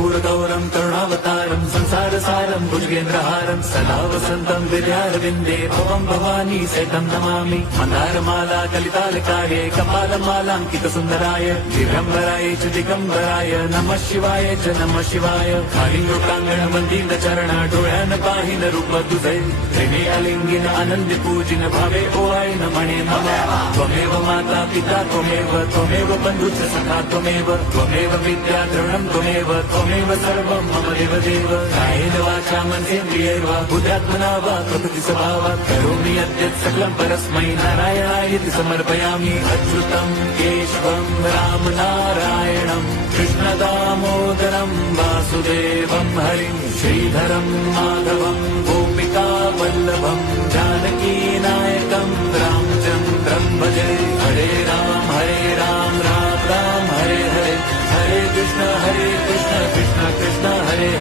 कर्पूरगौरं करुणावतारं संसारसारं भुजगेन्द्रहारं सदा वसन्तं विद्यारविन्दे भवं भवानी सहितं नमामि। मन्दारमाला कलितालकाये कपालमालाङ्कितसुन्दराय दिगम्बराय च दिगम्बराय नमः शिवाय च नमः शिवाय। कालिङ्गोटाङ्गण वन्दित चरण डोळ्यान पाहिन रूप तुझे प्रेमे अलिंगिन आनंद पूजिन भावे ओवाळीन म्हणे मम त्वमेव माता पिता त्वमेव बन्धुश्च सखा त्वमेव विद्या द्रविणं त्वमेव सर्वं मम देवदेव। कायेन वाचा मनसेन्द्रियैर्वा बुद्ध्यात्मना वा प्रकृति स्वभावात् करोमि यद्यत् सकलं परस्मै नारायणायति समर्पयामि। अच्युतं केशवं राम नारायणं कृष्णदामोदरं वासुदेवं हरिं श्रीधरं माधवं गोपिका वल्लभं जानकी नायकं रामचन्द्रं भजे। हरे राम